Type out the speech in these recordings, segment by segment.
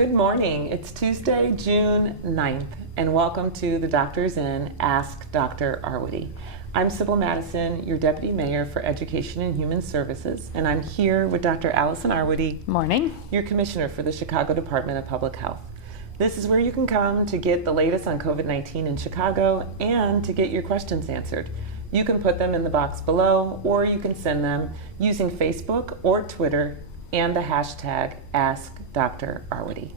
Good morning. It's Tuesday, June 9th, and welcome to the Doctor's Inn Ask Dr. Arwady. I'm Sybil Madison, your Deputy Mayor for Education and Human Services, and I'm here with Dr. Allison Arwady. Morning. Your Commissioner for the Chicago Department of Public Health. This is where you can come to get the latest on COVID-19 in Chicago and to get your questions answered. You can put them in the box below, or you can send them using Facebook or Twitter and the hashtag AskDrArwady.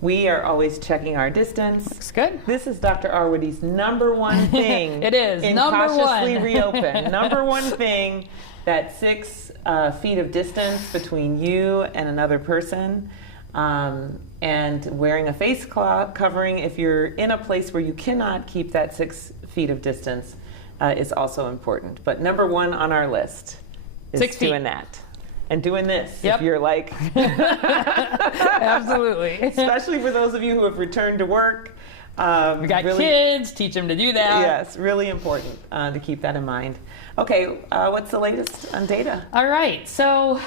We are always checking our distance. Looks good. This is Dr. Arwady's number one thing. It is in number cautiously one. reopen. Number one thing, that 6 feet of distance between you and another person, and wearing a face covering if you're in a place where you cannot keep that 6 feet of distance is also important. But number one on our list is 6 feet. doing that. And doing this, Yep. if you're like... Absolutely. Especially for those of you who have returned to work. We got kids, teach them to do that. Yes, really important to keep that in mind. Okay, what's the latest on data? All right, so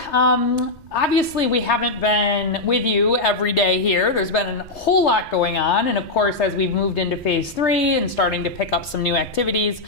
obviously we haven't been with you every day here. There's been a whole lot going on, and of course as we've moved into phase 3 and starting to pick up some new activities,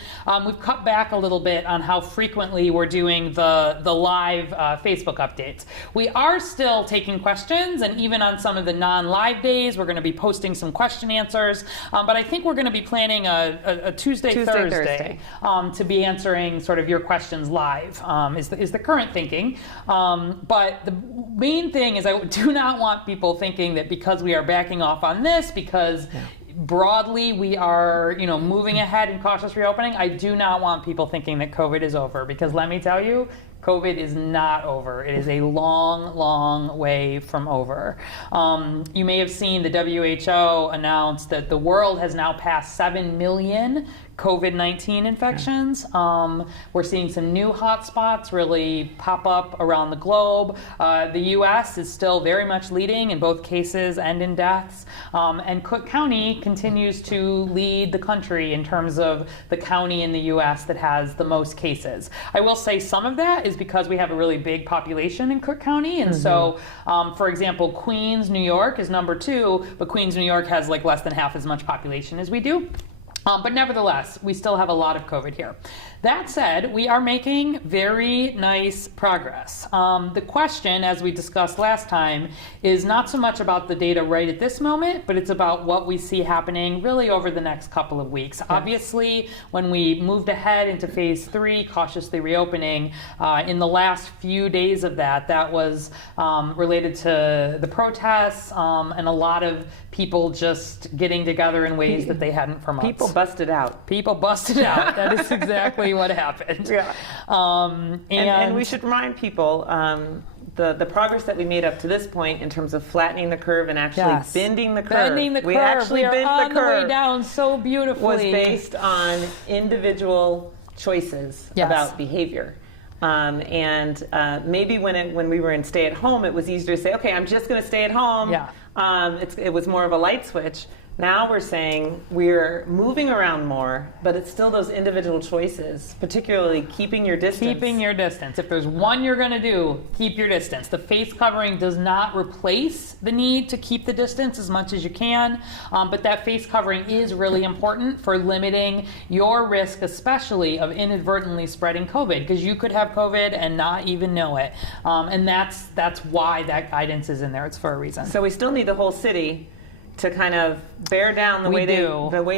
we've cut back a little bit on how frequently we're doing the live Facebook updates. We are still taking questions, and even on some of the non-live days we're going to be posting some question answers, but I think we're going to be planning a Tuesday, Thursday. To be answering sort of your questions live is the current thinking. But the main thing is I do not want people thinking that because we are backing off on this, because broadly we are moving ahead in cautious reopening, I do not want people thinking that COVID is over, because let me tell you, COVID is not over. It is a long, long way from over. You may have seen the WHO announce that the world has now passed 7 million COVID-19 infections. We're seeing some new hotspots really pop up around the globe. The U.S. is still very much leading in both cases and in deaths. And Cook County continues to lead the country in terms of the county in the U.S. that has the most cases. I will say some of that is because we have a really big population in Cook County. And so, for example, Queens, New York is number 2, but Queens, New York has like less than half as much population as we do. But nevertheless, we still have a lot of COVID here. That said, we are making very nice progress. The question, as we discussed last time, is not so much about the data right at this moment, but it's about what we see happening really over the next couple of weeks. Yes. Obviously, when we moved ahead into phase 3, cautiously reopening, in the last few days of that was related to the protests and a lot of people just getting together in ways that they hadn't for months. People busted out. People busted out. That is exactly what happened. Yeah. And we should remind people the progress that we made up to this point in terms of flattening the curve and actually bending the curve. Bending the curve. We actually bent on the curve. The way down so beautifully. Was based on individual choices about behavior. Maybe when we were in stay at home, it was easier to say, okay, I'm just going to stay at home. Yeah. It was more of a light switch. Now we're saying we're moving around more, but it's still those individual choices, particularly keeping your distance. Keeping your distance. If there's one you're going to do, keep your distance. The face covering does not replace the need to keep the distance as much as you can, but that face covering is really important for limiting your risk, especially of inadvertently spreading COVID, because you could have COVID and not even know it. And that's why that guidance is in there. It's for a reason. So we still need the whole city to kind of bear down the way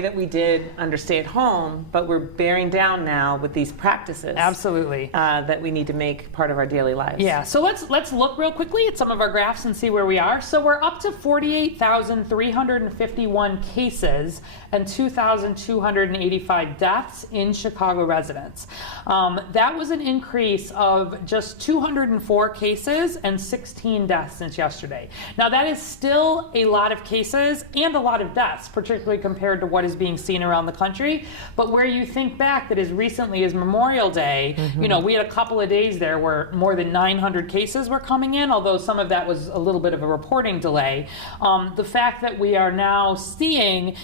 that we did under stay at home, but we're bearing down now with these practices. Absolutely. That we need to make part of our daily lives. Yeah, so let's look real quickly at some of our graphs and see where we are. So we're up to 48,351 cases and 2,285 deaths in Chicago residents. That was an increase of just 204 cases and 16 deaths since yesterday. Now that is still a lot of cases cases and a lot of deaths, particularly compared to what is being seen around the country. But where you think back that as recently as Memorial Day, you know, we had a couple of days there where more than 900 cases were coming in, although some of that was a little bit of a reporting delay. The fact that we are now seeing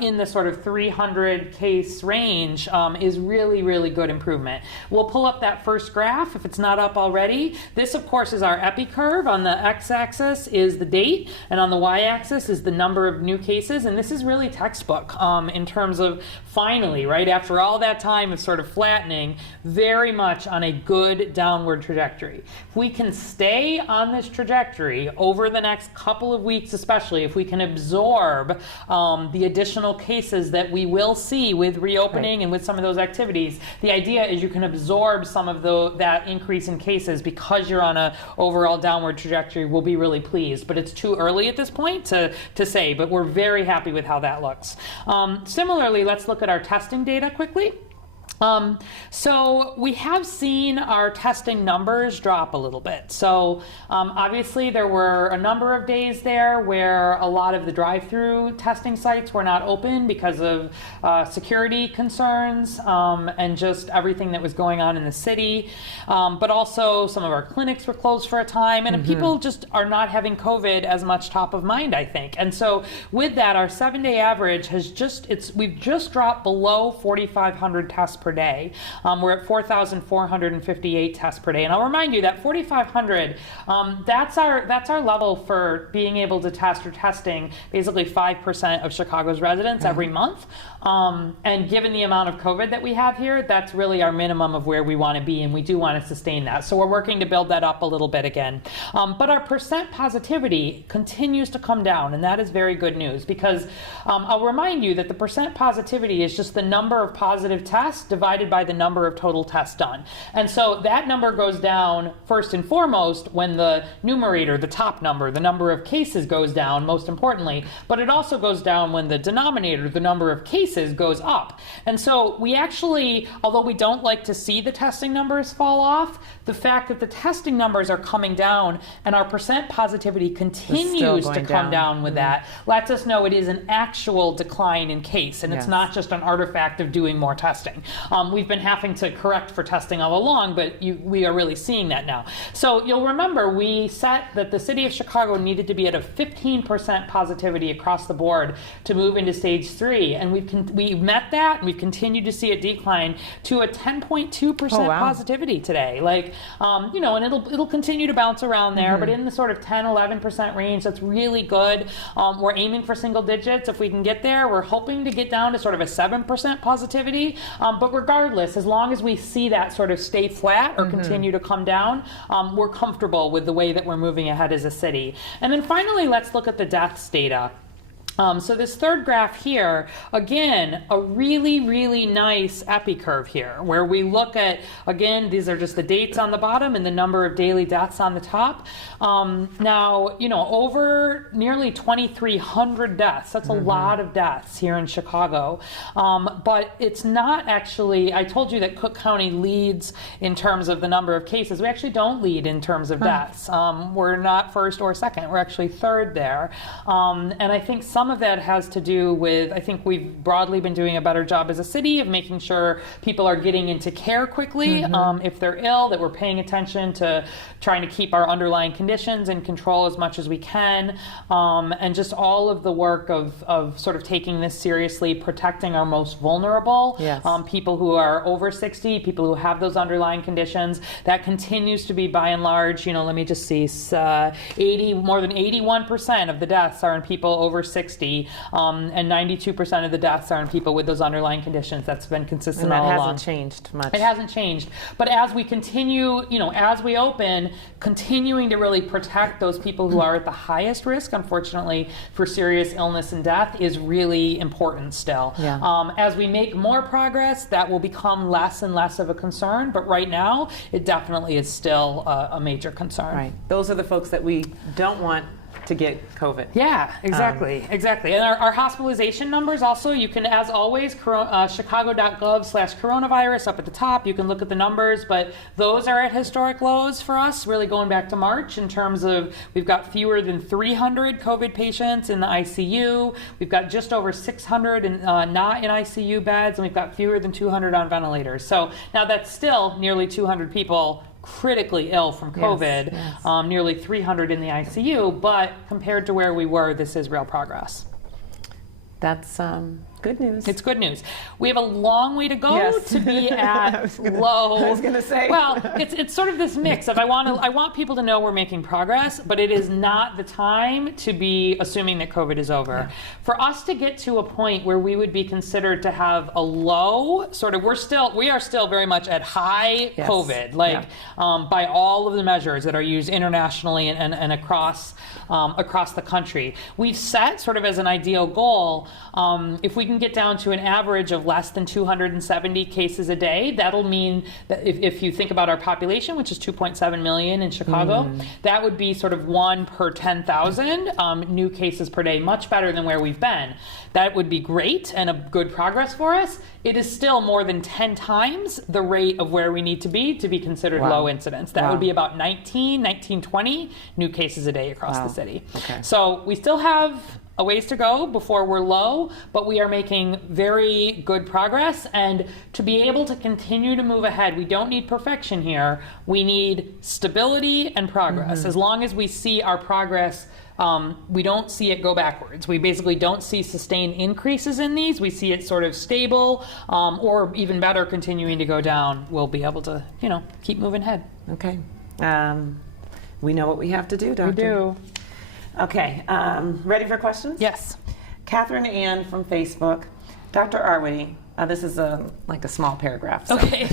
in the sort of 300 case range is really, really good improvement. We'll pull up that first graph if it's not up already. This, of course, is our epi curve. On the x-axis is the date, and on the y-axis is the number of new cases. And this is really textbook in terms of finally, right after all that time of sort of flattening, very much on a good downward trajectory. If we can stay on this trajectory over the next couple of weeks, especially if we can absorb the additional cases that we will see with reopening and with some of those activities, the idea is you can absorb some of that increase in cases because you're on a overall downward trajectory. We'll be really pleased, but it's too early at this point to say, but we're very happy with how that looks. Similarly, let's look at our testing data quickly. So we have seen our testing numbers drop a little bit. So obviously there were a number of days there where a lot of the drive-through testing sites were not open because of security concerns and just everything that was going on in the city. But also some of our clinics were closed for a time, and people just are not having COVID as much top of mind, I think. And so with that, our 7-day average has we've just dropped below 4,500 tests per day. We're at 4,458 tests per day. And I'll remind you that 4,500, that's our level for being able to test or testing basically 5% of Chicago's residents every month. And given the amount of COVID that we have here, that's really our minimum of where we want to be, and we do want to sustain that. So we're working to build that up a little bit again. But our percent positivity continues to come down, and that is very good news because I'll remind you that the percent positivity is just the number of positive tests divided by the number of total tests done. And so that number goes down first and foremost when the numerator, the top number, the number of cases goes down, most importantly, but it also goes down when the denominator, the number of cases, goes up. And so we actually, although we don't like to see the testing numbers fall off, the fact that the testing numbers are coming down and our percent positivity continues to come down with that lets us know it is an actual decline in case, and it's not just an artifact of doing more testing. We've been having to correct for testing all along, but we are really seeing that now. So you'll remember we set that the city of Chicago needed to be at a 15% positivity across the board to move into stage 3, and we've met that, and we've continued to see it decline to a 10.2% positivity today. Like, you know, and it'll continue to bounce around there, but in the sort of 10-11% range, that's really good. We're aiming for single digits. If we can get there, we're hoping to get down to sort of a 7% positivity. But regardless, as long as we see that sort of stay flat or continue to come down, we're comfortable with the way that we're moving ahead as a city. And then finally, let's look at the deaths data. So this third graph here, again, a really, really nice epi curve here, where we look at, again, these are just the dates on the bottom and the number of daily deaths on the top. Now, you know, over nearly 2,300 deaths. That's a lot of deaths here in Chicago. But it's not actually, I told you that Cook County leads in terms of the number of cases. We actually don't lead in terms of deaths. We're not first or second. We're actually third there. And I think some of that has to do with, I think we've broadly been doing a better job as a city of making sure people are getting into care quickly if they're ill, that we're paying attention to trying to keep our underlying conditions in control as much as we can, and just all of the work of sort of taking this seriously, protecting our most vulnerable, people who are over 60, people who have those underlying conditions. That continues to be by and large, you know, let me just see, more than 81% of the deaths are in people over 60. And 92% of the deaths are in people with those underlying conditions. That's been consistent all along. And that hasn't changed much. It hasn't changed. But as we continue, you know, as we open, continuing to really protect those people who are at the highest risk, unfortunately, for serious illness and death is really important still. As we make more progress, that will become less and less of a concern. But right now, it definitely is still a major concern. Right. Those are the folks that we don't want to get COVID. Yeah, exactly. And our hospitalization numbers also, you can, as always, chicago.gov/coronavirus up at the top. You can look at the numbers, but those are at historic lows for us, really going back to March in terms of we've got fewer than 300 COVID patients in the ICU. We've got just over 600 not in ICU beds, and we've got fewer than 200 on ventilators. So now that's still nearly 200 people critically ill from COVID, yes. Nearly 300 in the ICU, but compared to where we were, this is real progress. That's good news. It's good news. We have a long way to go Yes. to be at low. I was going to say. Well, it's sort of this mix of I want people to know we're making progress, but it is not the time to be assuming that COVID is over. Yeah. For us to get to a point where we would be considered to have a low, sort of, we are still very much at high Yes. COVID, by all of the measures that are used internationally and across the country. We've set sort of as an ideal goal, if we can get down to an average of less than 270 cases a day, that'll mean that if you think about our population, which is 2.7 million in Chicago, that would be sort of 1 per 10,000 new cases per day, much better than where we've been. That would be great and a good progress for us. It is still more than 10 times the rate of where we need to be considered low incidence. That would be about 1920 new cases a day across the city. Okay. So we still have a ways to go before we're low, but we are making very good progress. And to be able to continue to move ahead, we don't need perfection here. We need stability and progress. As long as we see our progress, we don't see it go backwards. We basically don't see sustained increases in these. We see it sort of stable, or even better, continuing to go down. We'll be able to, keep moving ahead. Okay. We know what we have to do, Doctor. We do. Okay. Ready for questions? Yes. Catherine Ann from Facebook. Dr. Arwady, this is like a small paragraph. So. Okay.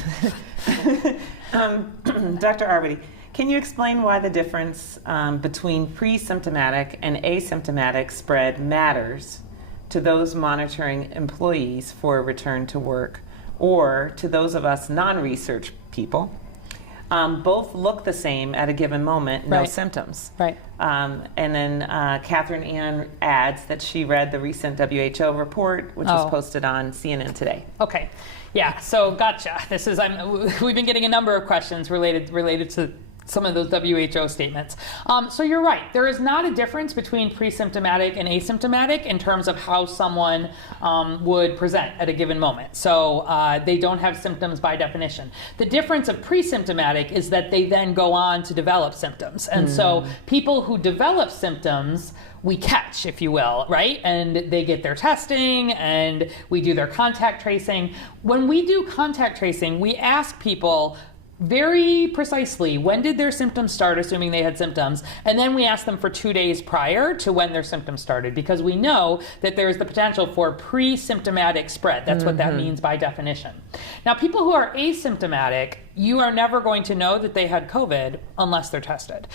Dr. Arwady, can you explain why the difference between pre-symptomatic and asymptomatic spread matters to those monitoring employees for a return to work, or to those of us non-research people? Both look the same at a given moment, no symptoms. Right. And then Catherine Ann adds that she read the recent WHO report, which was posted on CNN today. Okay. Yeah. So gotcha. We've been getting a number of questions related to some of those WHO statements. So you're right. There is not a difference between pre-symptomatic and asymptomatic in terms of how someone would present at a given moment. So they don't have symptoms by definition. The difference of pre-symptomatic is that they then go on to develop symptoms. And so people who develop symptoms, we catch, if you will, right? And they get their testing and we do their contact tracing. When we do contact tracing, we ask people very precisely, when did their symptoms start, assuming they had symptoms, and then we ask them for 2 days prior to when their symptoms started, because we know that there's the potential for pre-symptomatic spread. That's what that means by definition. Now, people who are asymptomatic, you are never going to know that they had COVID unless they're tested.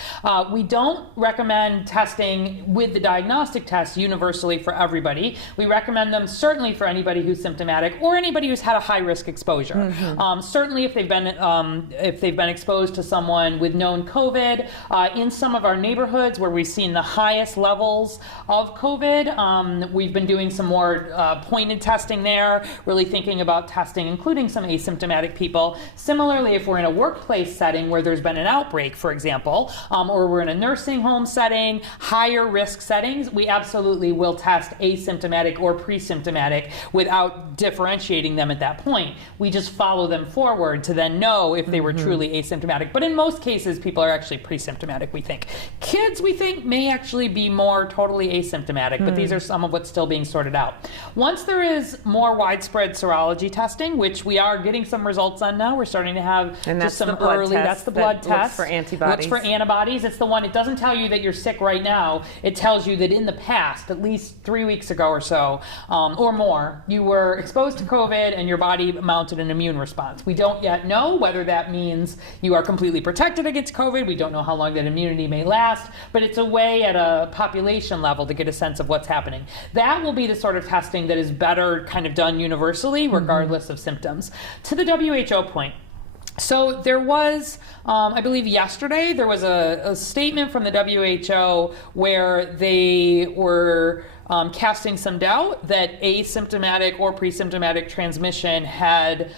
We don't recommend testing with the diagnostic test universally for everybody. We recommend them certainly for anybody who's symptomatic or anybody who's had a high-risk exposure. Certainly if they've been exposed to someone with known COVID. In some of our neighborhoods where we've seen the highest levels of COVID, we've been doing some more pointed testing there, really thinking about testing, including some asymptomatic people. Similarly, if we're in a workplace setting where there's been an outbreak, for example, or we're in a nursing home setting, higher risk settings, we absolutely will test asymptomatic or pre-symptomatic without differentiating them at that point. We just follow them forward to then know if they were truly asymptomatic. But in most cases, people are actually pre-symptomatic, we think. Kids, we think, may actually be more totally asymptomatic, but these are some of what's still being sorted out. Once there is more widespread serology testing, which we are getting some results on now, we're starting to have just some early, that's the blood test. Looks for antibodies. Looks for antibodies. It's the one, it doesn't tell you that you're sick right now. It tells you that in the past, at least 3 weeks ago or so, or more, you were exposed to COVID and your body mounted an immune response. We don't yet know whether that means you are completely protected against COVID. We don't know how long that immunity may last, but it's a way at a population level to get a sense of what's happening. That will be the sort of testing that is better kind of done universally, regardless of symptoms. To the WHO point, So there was, I believe yesterday, there was a statement from the WHO where they were casting some doubt that asymptomatic or presymptomatic transmission had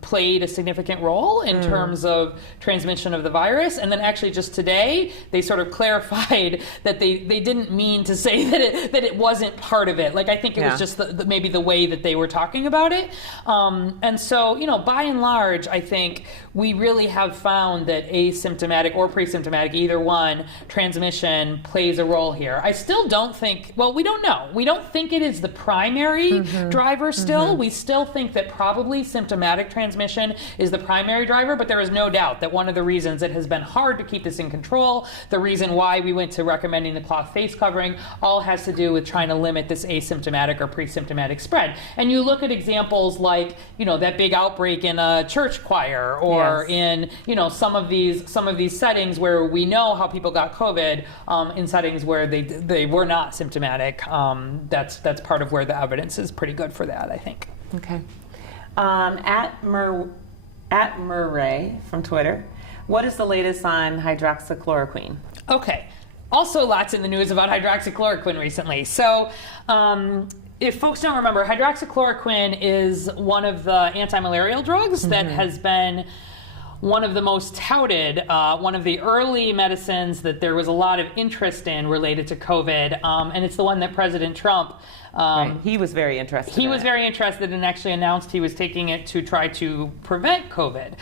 played a significant role in terms of transmission of the virus. And then actually just today, they sort of clarified that they didn't mean to say that it wasn't part of it. Like, I think it was just maybe the way that they were talking about it. And so, by and large, I think we really have found that asymptomatic or presymptomatic, either one, transmission plays a role here. I still don't think, well, we don't know. We don't think it is the primary driver still. We still think that probably symptomatic transmission is the primary driver, but there is no doubt that one of the reasons it has been hard to keep this in control, the reason why we went to recommending the cloth face covering, all has to do with trying to limit this asymptomatic or presymptomatic spread. And you look at examples like, that big outbreak in a church choir, or in, some of these settings where we know how people got COVID, in settings where they were not symptomatic. That's part of where the evidence is pretty good for that, I think. Okay. At Murray from Twitter, what is the latest on hydroxychloroquine? Okay. Also lots in the news about hydroxychloroquine recently. So if folks don't remember, hydroxychloroquine is one of the anti-malarial drugs that has been one of the most touted, one of the early medicines that there was a lot of interest in related to COVID, and it's the one that President Trump right. He was very interested. He was very interested and actually announced he was taking it to try to prevent COVID.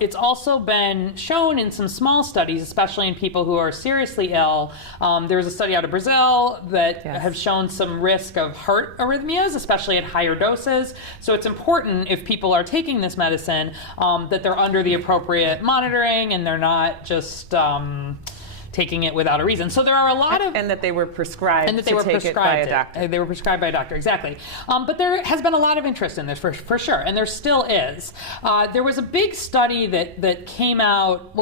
It's also been shown in some small studies, especially in people who are seriously ill. There was a study out of Brazil that have shown some risk of heart arrhythmias, especially at higher doses. So it's important, if people are taking this medicine, that they're under the appropriate monitoring and they're not just taking it without a reason. So there are a lot of... And that they were prescribed and that they were prescribed by a it. doctor. They were prescribed by a doctor, exactly. But there has been a lot of interest in this, for sure, and there still is. There was a big study that came out,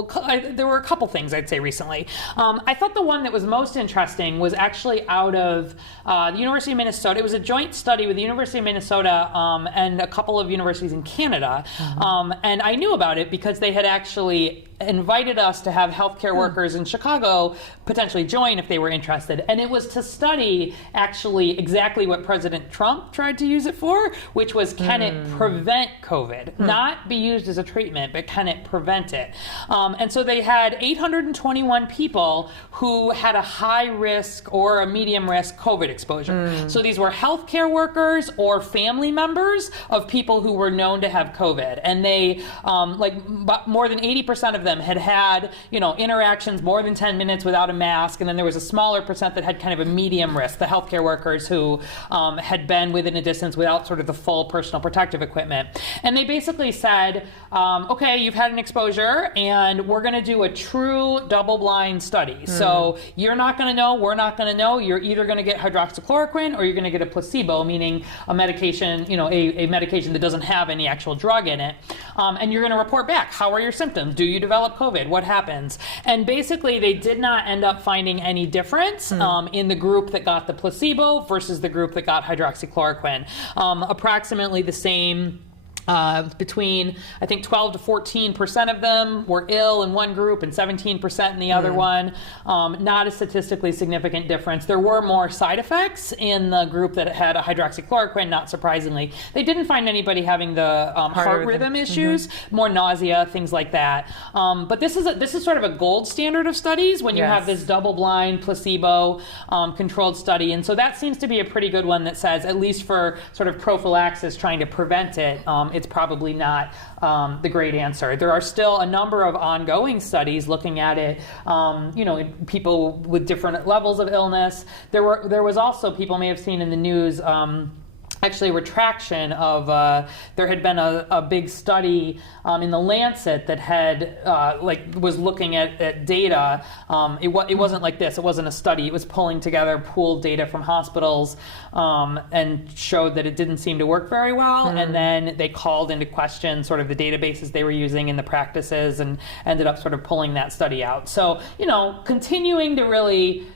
there were a couple things I'd say recently. I thought the one that was most interesting was actually out of the University of Minnesota. It was a joint study with the University of Minnesota and a couple of universities in Canada. And I knew about it because they had actually invited us to have healthcare workers in Chicago potentially join if they were interested. And it was to study actually exactly what President Trump tried to use it for, which was can it prevent COVID? Not be used as a treatment, but can it prevent it? And so they had 821 people who had a high risk or a medium risk COVID exposure. So these were healthcare workers or family members of people who were known to have COVID. And they, more than 80% of them had interactions more than 10 minutes without a mask, and then there was a smaller percent that had kind of a medium risk, the healthcare workers who had been within a distance without sort of the full personal protective equipment. And they basically said, okay, you've had an exposure, and we're going to do a true double-blind study. So you're not going to know, we're not going to know. You're either going to get hydroxychloroquine or you're going to get a placebo, meaning a medication, a medication that doesn't have any actual drug in it. And you're going to report back. How are your symptoms? Do you develop COVID? What happens? And basically, they did not end up finding any difference in the group that got the placebo versus the group that got hydroxychloroquine. Approximately the same. Between, I think, 12 to 14% of them were ill in one group and 17% in the other one. Not a statistically significant difference. There were more side effects in the group that had a hydroxychloroquine, not surprisingly. They didn't find anybody having the heart rhythm issues, more nausea, things like that. But this is sort of a gold standard of studies when you have this double-blind, placebo controlled study. And so that seems to be a pretty good one that says, at least for sort of prophylaxis, trying to prevent it, it's probably not the great answer. There are still a number of ongoing studies looking at it, people with different levels of illness. There was also, people may have seen in the news, actually a retraction of, there had been a big study in the Lancet that had, was looking at data. It wasn't like this, it wasn't a study, it was pulling together pooled data from hospitals and showed that it didn't seem to work very well. And then they called into question sort of the databases they were using and the practices and ended up sort of pulling that study out. So, continuing to really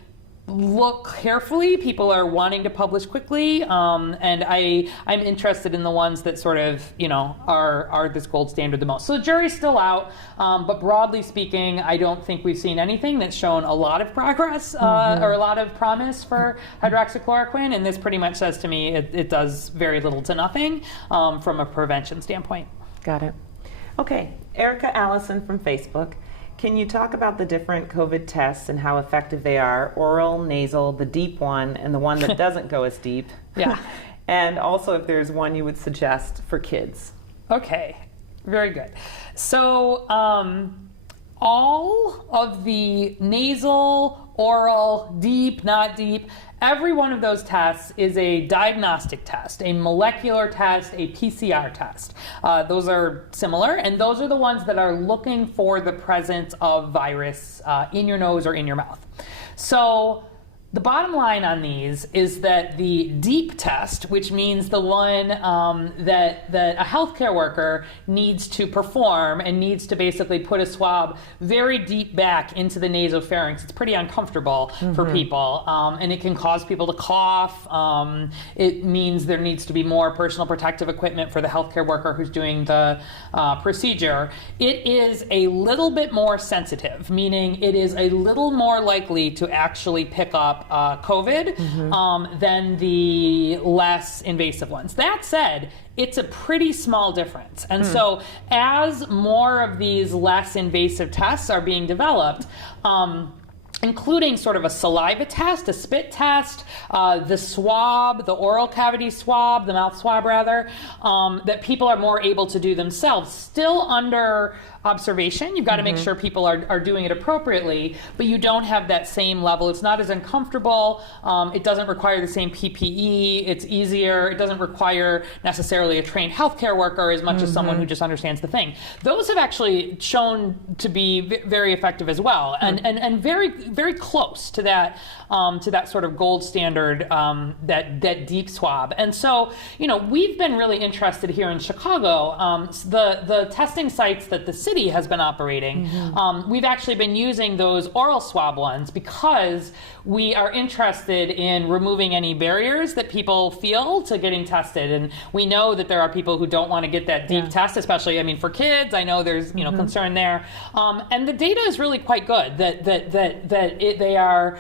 look carefully. People are wanting to publish quickly, and I'm interested in the ones that sort of, are this gold standard the most. So the jury's still out, but broadly speaking, I don't think we've seen anything that's shown a lot of progress or a lot of promise for hydroxychloroquine, and this pretty much says to me it does very little to nothing from a prevention standpoint. Got it. Okay, Erica Allison from Facebook. Can you talk about the different COVID tests and how effective they are? Oral, nasal, the deep one, and the one that doesn't go as deep. Yeah. And also if there's one you would suggest for kids. Okay, very good. So all of the nasal, oral, deep, not deep, every one of those tests is a diagnostic test, a molecular test, a PCR test. Those are similar, and those are the ones that are looking for the presence of virus in your nose or in your mouth. So the bottom line on these is that the deep test, which means the one that a healthcare worker needs to perform and needs to basically put a swab very deep back into the nasopharynx. It's pretty uncomfortable for people, and it can cause people to cough. It means there needs to be more personal protective equipment for the healthcare worker who's doing the procedure. It is a little bit more sensitive, meaning it is a little more likely to actually pick up COVID than the less invasive ones. That said, it's a pretty small difference. And so as more of these less invasive tests are being developed, including sort of a saliva test, a spit test, the swab, the oral cavity swab, the mouth swab rather, that people are more able to do themselves, still under observation. You've got to make sure people are doing it appropriately, but you don't have that same level. It's not as uncomfortable. It doesn't require the same PPE. It's easier. It doesn't require necessarily a trained healthcare worker as much as someone who just understands the thing. Those have actually shown to be very effective as well, and very, very close to that sort of gold standard, that deep swab. And so, we've been really interested here in Chicago. The testing sites that the city has been operating, we've actually been using those oral swab ones because we are interested in removing any barriers that people feel to getting tested. And we know that there are people who don't want to get that deep test, especially, for kids. I know there's, concern there. And the data is really quite good that they are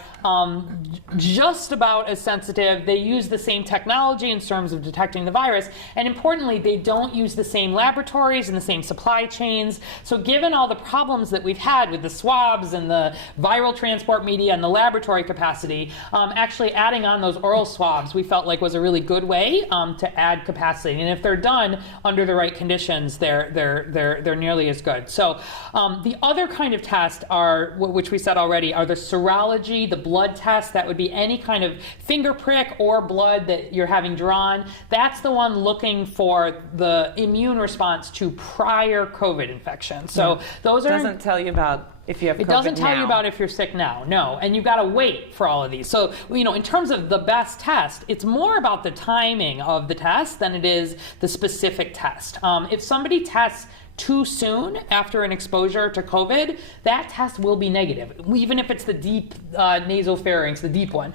just about as sensitive. They use the same technology in terms of detecting the virus. And importantly, they don't use the same laboratories and the same supply chains. So given all the problems that we've had with the swabs and the viral transport media and the laboratory capacity, actually adding on those oral swabs we felt like was a really good way to add capacity. And if they're done under the right conditions, they're nearly as good. So the other kind of test are, which we said already, are the serology, the blood test. That would be any kind of finger prick or blood that you're having drawn. That's the one looking for the immune response to prior COVID infection. So those are... Doesn't tell you about if you have COVID. It doesn't tell you about if you're sick now, no. And you've got to wait for all of these. So, in terms of the best test, it's more about the timing of the test than it is the specific test. If somebody tests too soon after an exposure to COVID, that test will be negative, even if it's the deep nasopharynx, the deep one.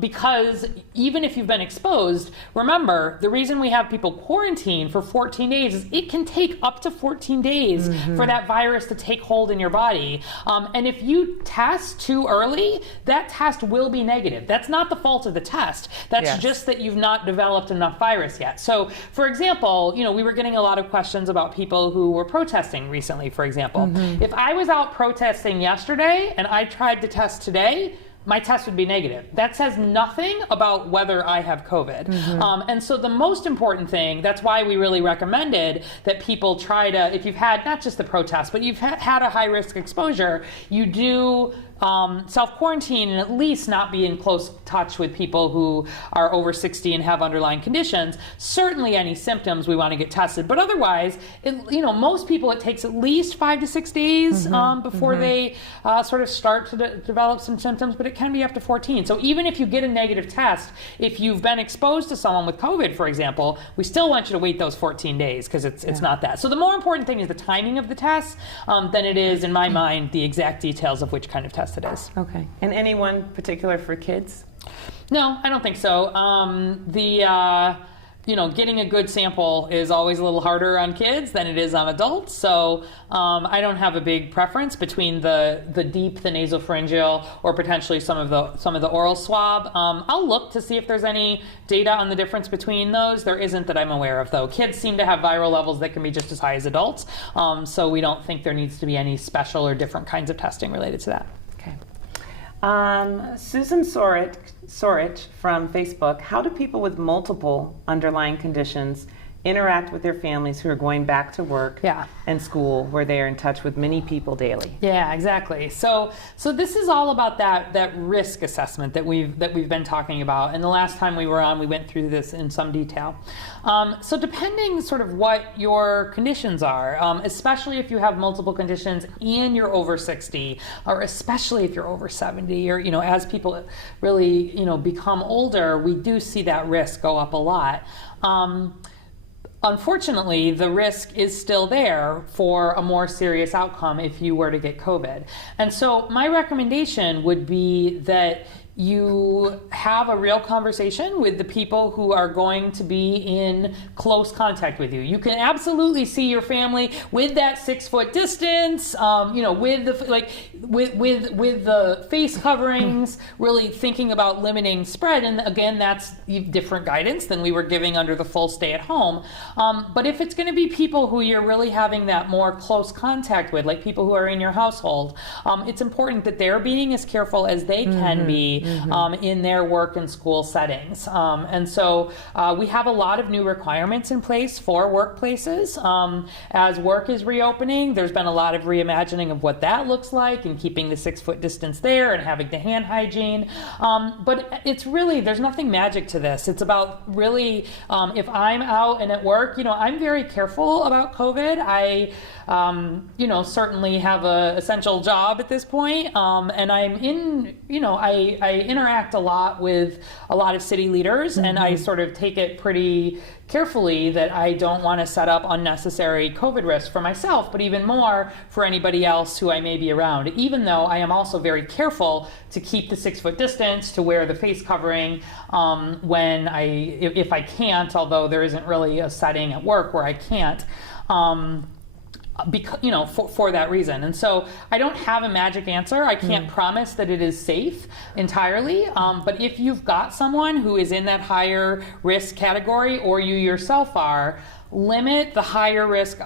Because even if you've been exposed, remember, the reason we have people quarantine for 14 days is it can take up to 14 days for that virus to take hold in your body. And if you test too early, that test will be negative. That's not the fault of the test. That's just that you've not developed enough virus yet. So, for example, we were getting a lot of questions about people who were protesting recently, for example. If I was out protesting yesterday and I tried to test today, my test would be negative. That says nothing about whether I have COVID. And so the most important thing, that's why we really recommended that people try to, if you've had not just the protest, but you've had a high risk exposure, you do self-quarantine and at least not be in close touch with people who are over 60 and have underlying conditions. Certainly any symptoms we want to get tested, but otherwise, most people it takes at least 5 to 6 days before they sort of start to develop some symptoms, but it can be up to 14. So even if you get a negative test, if you've been exposed to someone with COVID, for example, we still want you to wait those 14 days because it's not that. So the more important thing is the timing of the test than it is, in my mind, the exact details of which kind of test best it is. Okay. And any one particular for kids? No, I don't think so. Getting a good sample is always a little harder on kids than it is on adults. So I don't have a big preference between the nasopharyngeal, or potentially some of the oral swab. I'll look to see if there's any data on the difference between those. There isn't that I'm aware of, though. Kids seem to have viral levels that can be just as high as adults. So we don't think there needs to be any special or different kinds of testing related to that. Okay. Susan Sorich from Facebook, how do people with multiple underlying conditions interact with their families who are going back to work and school, where they are in touch with many people daily? Yeah, exactly. So this is all about that risk assessment that we've been talking about. And the last time we were on, we went through this in some detail. So depending sort of what your conditions are, especially if you have multiple conditions and you're over 60, or especially if you're over 70, or as people really become older, we do see that risk go up a lot. Unfortunately, the risk is still there for a more serious outcome if you were to get COVID. And so my recommendation would be that you have a real conversation with the people who are going to be in close contact with you. You can absolutely see your family with that 6 foot distance, with the face coverings, really thinking about limiting spread. And again, that's different guidance than we were giving under the full stay at home. But if it's going to be people who you're really having that more close contact with, like people who are in your household, it's important that they're being as careful as they can be in their work and school settings. And so we have a lot of new requirements in place for workplaces. As work is reopening, there's been a lot of reimagining of what that looks like, and keeping the 6 foot distance there and having the hand hygiene. But it's really, there's nothing magic to this. It's about really, if I'm out and at work, I'm very careful about COVID. I certainly have an essential job at this point. And I'm I interact a lot with a lot of city leaders, and I sort of take it pretty carefully that I don't want to set up unnecessary COVID risks for myself, but even more for anybody else who I may be around, even though I am also very careful to keep the 6 foot distance, to wear the face covering if I can't, although there isn't really a setting at work where I can't. For that reason. And so I don't have a magic answer. I can't promise that it is safe entirely. But if you've got someone who is in that higher risk category, or you yourself are, limit the higher risk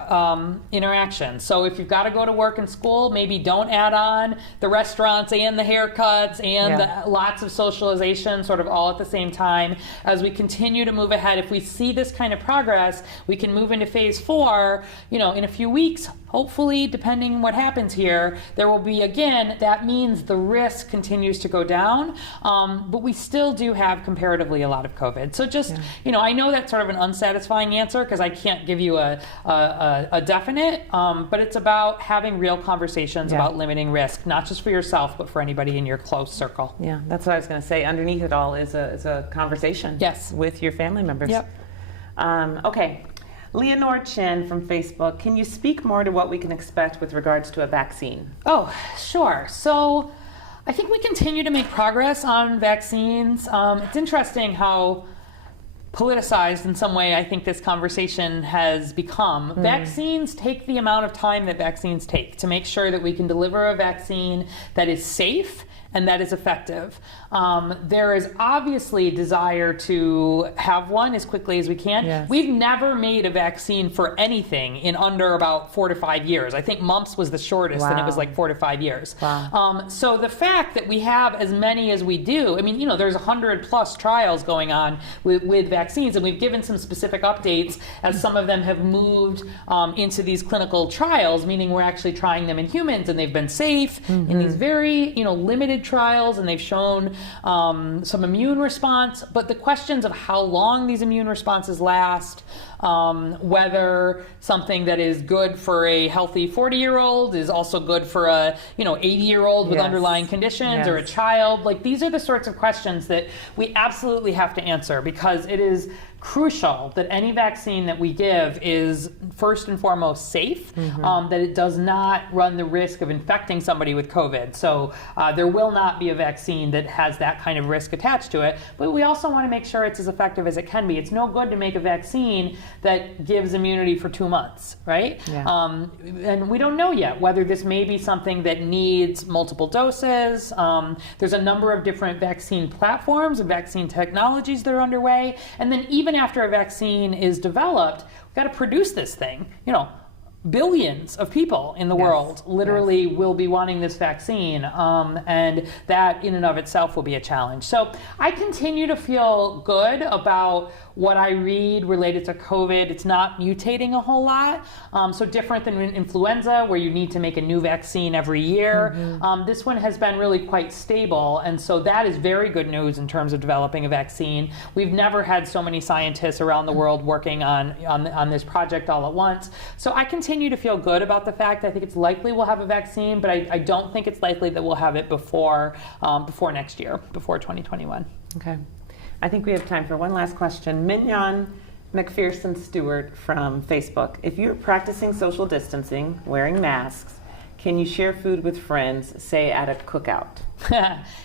interaction. So if you've got to go to work and school, maybe don't add on the restaurants and the haircuts and the lots of socialization sort of all at the same time. As we continue to move ahead, if we see this kind of progress, we can move into phase 4, in a few weeks. Hopefully, depending what happens here, there will be, again, that means the risk continues to go down, but we still do have comparatively a lot of COVID. So just, I know that's sort of an unsatisfying answer because I can't give you a definite, but it's about having real conversations about limiting risk, not just for yourself, but for anybody in your close circle. Yeah, that's what I was going to say. Underneath it all is a conversation with your family members. Yep. Okay. Leonore Chin from Facebook, can you speak more to what we can expect with regards to a vaccine? Oh, sure. So I think we continue to make progress on vaccines. It's interesting how politicized in some way I think this conversation has become. Vaccines take the amount of time that vaccines take to make sure that we can deliver a vaccine that is safe and that is effective. There is obviously desire to have one as quickly as we can. Yes. We've never made a vaccine for anything in under about 4 to 5 years. I think mumps was the shortest, and it was like 4 to 5 years. Wow. So the fact that we have as many as we do, there's 100+ trials going on with vaccines, and we've given some specific updates as some of them have moved into these clinical trials, meaning we're actually trying them in humans, and they've been safe in these very limited COVID trials, and they've shown some immune response, but the questions of how long these immune responses last, whether something that is good for a healthy 40-year-old is also good for a 80-year-old with underlying conditions, or a child. Like, these are the sorts of questions that we absolutely have to answer, because it is crucial that any vaccine that we give is first and foremost safe, that it does not run the risk of infecting somebody with COVID. So there will not be a vaccine that has that kind of risk attached to it, but we also want to make sure it's as effective as it can be. It's no good to make a vaccine that gives immunity for 2 months, right? Yeah. And we don't know yet whether this may be something that needs multiple doses. There's a number of different vaccine platforms and vaccine technologies that are underway, and then even after a vaccine is developed, we've got to produce this thing. Billions of people in the world literally will be wanting this vaccine, and that in and of itself will be a challenge. So I continue to feel good about what I read related to COVID. It's not mutating a whole lot, so different than influenza, where you need to make a new vaccine every year. This one has been really quite stable, and so that is very good news in terms of developing a vaccine. We've never had so many scientists around the world working on this project all at once. So I continue to feel good about the fact I think it's likely we'll have a vaccine, but I don't think it's likely that we'll have it before next year, before 2021. Okay. I think we have time for one last question. Mignon McPherson Stewart from Facebook. If you're practicing social distancing, wearing masks, can you share food with friends, say at a cookout?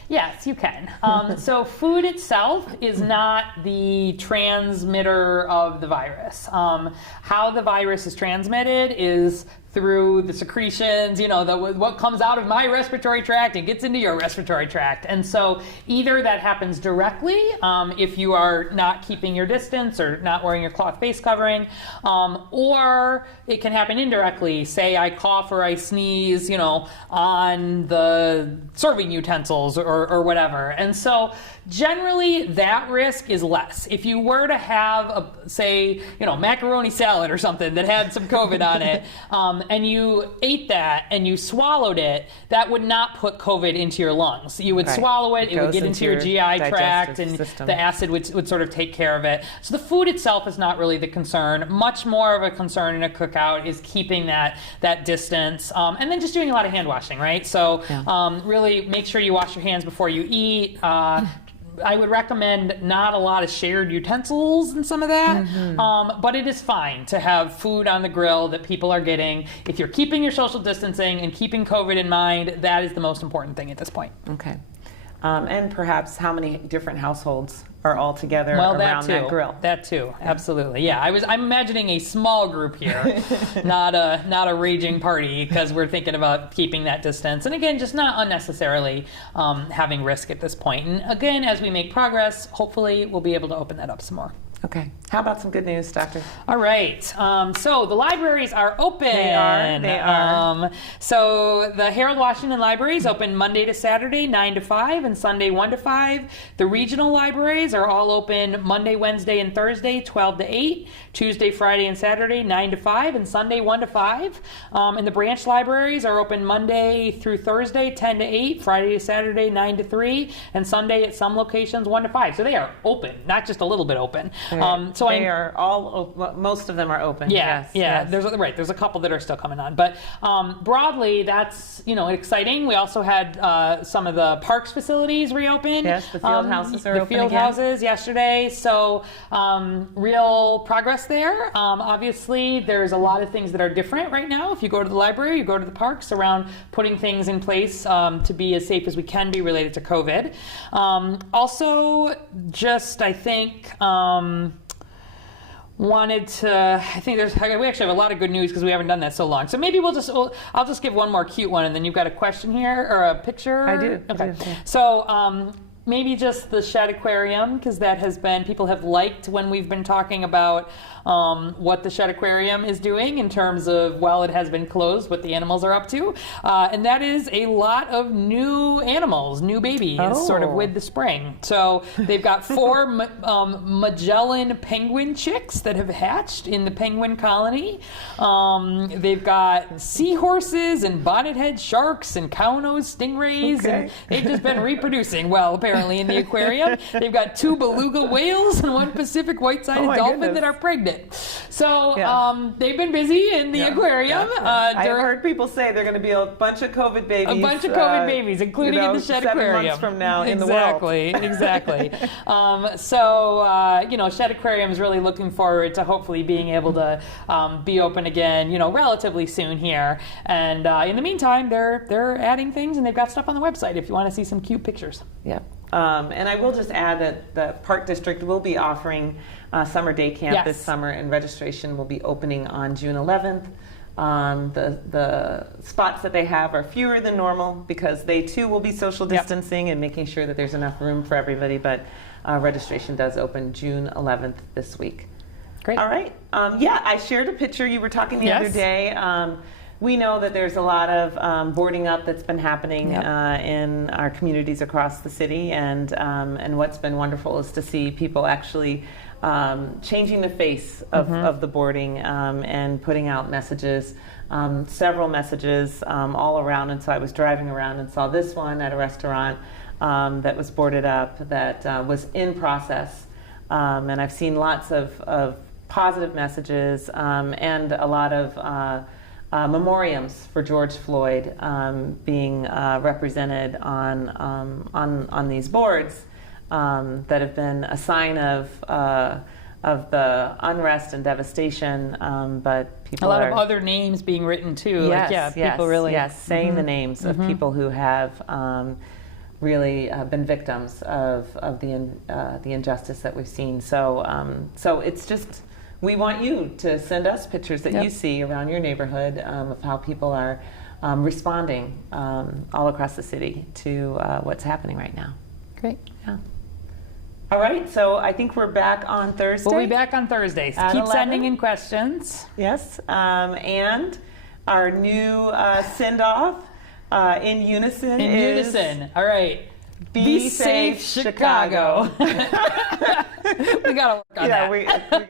Yes, you can. So food itself is not the transmitter of the virus. How the virus is transmitted is through the secretions, what comes out of my respiratory tract and gets into your respiratory tract. And so either that happens directly, if you are not keeping your distance or not wearing your cloth face covering, or it can happen indirectly. Say I cough or I sneeze, on the serving utensils or whatever. And so generally that risk is less. If you were to have macaroni salad or something that had some COVID on it, and you ate that and you swallowed it, that would not put COVID into your lungs. You would swallow it, it would get into your GI tract, and the acid would sort of take care of it. So the food itself is not really the concern. Much more of a concern in a cookout is keeping that distance, and then just doing a lot of hand washing, right? So really make sure you wash your hands before you eat. I would recommend not a lot of shared utensils and some of that, but it is fine to have food on the grill that people are getting. If you're keeping your social distancing and keeping COVID in mind, that is the most important thing at this point. Okay. And perhaps how many different households are all together around that grill? That too, absolutely. Yeah, I'm imagining a small group here, not a raging party, because we're thinking about keeping that distance. And again, just not unnecessarily having risk at this point. And again, as we make progress, hopefully we'll be able to open that up some more. Okay. How about some good news, Doctor? All right. So the libraries are open. They are. So the Harold Washington Library is open Monday to Saturday, 9 to 5, and Sunday, 1 to 5. The regional libraries are all open Monday, Wednesday, and Thursday, 12 to 8. Tuesday, Friday, and Saturday, 9 to 5, and Sunday, 1 to 5. And the branch libraries are open Monday through Thursday, 10 to 8, Friday to Saturday, 9 to 3, and Sunday at some locations, 1 to 5. So they are open, not just a little bit open. So they are all. Most of them are open. Yeah. Yes. There's a couple that are still coming on, but broadly, that's exciting. We also had some of the parks facilities reopen. Yes, the field houses are open The field again. houses yesterday. So real progress there. Obviously, there's a lot of things that are different right now. If you go to the library, you go to the parks, around putting things in place to be as safe as we can be related to COVID. Also, just I think. We actually have a lot of good news because we haven't done that so long. So maybe I'll just give one more cute one, and then you've got a question here or a picture. I do. Okay. I do, yeah. So maybe just the shed aquarium, because that has been, people have liked when we've been talking about what the shed aquarium is doing in terms of, while it has been closed, what the animals are up to. And that is a lot of new animals, new babies, sort of with the spring. So they've got 4 Magellan penguin chicks that have hatched in the penguin colony. They've got seahorses and bonnethead sharks and cow-nosed stingrays. And they've just been reproducing well, apparently, in the aquarium. They've got 2 beluga whales and 1 Pacific white-sided dolphin that are pregnant. So they've been busy in the aquarium. I've heard people say they're going to be a bunch of COVID babies. A bunch of COVID babies, including in the shed 7 aquarium. months from now in the world. Exactly. So, Shed Aquarium is really looking forward to hopefully being able to be open again, relatively soon here. And in the meantime, they're adding things, and they've got stuff on the website if you want to see some cute pictures. Yeah. And I will just add that the Park District will be offering summer day camp this summer, and registration will be opening on June 11th. The spots that they have are fewer than normal because they too will be social distancing and making sure that there's enough room for everybody, but registration does open June 11th this week. Great. All right. I shared a picture. You were talking the other day. We know that there's a lot of boarding up that's been happening in our communities across the city, and what's been wonderful is to see people actually changing the face of the boarding and putting out messages, several messages all around. And so I was driving around and saw this one at a restaurant that was boarded up that was in process, and I've seen lots of positive messages and a lot of memoriams for George Floyd being represented on these boards that have been a sign of the unrest and devastation. But people of other names being written too. People really saying the names of people who have really been victims of the injustice that we've seen. So it's just. We want you to send us pictures that you see around your neighborhood of how people are responding all across the city to what's happening right now. Great. Yeah. All right, so I think we're back on Thursday. We'll be back on Thursday. So keep sending in questions. Yes, and our new send-off in unison is... All right. Be safe, Chicago. We got to work on that.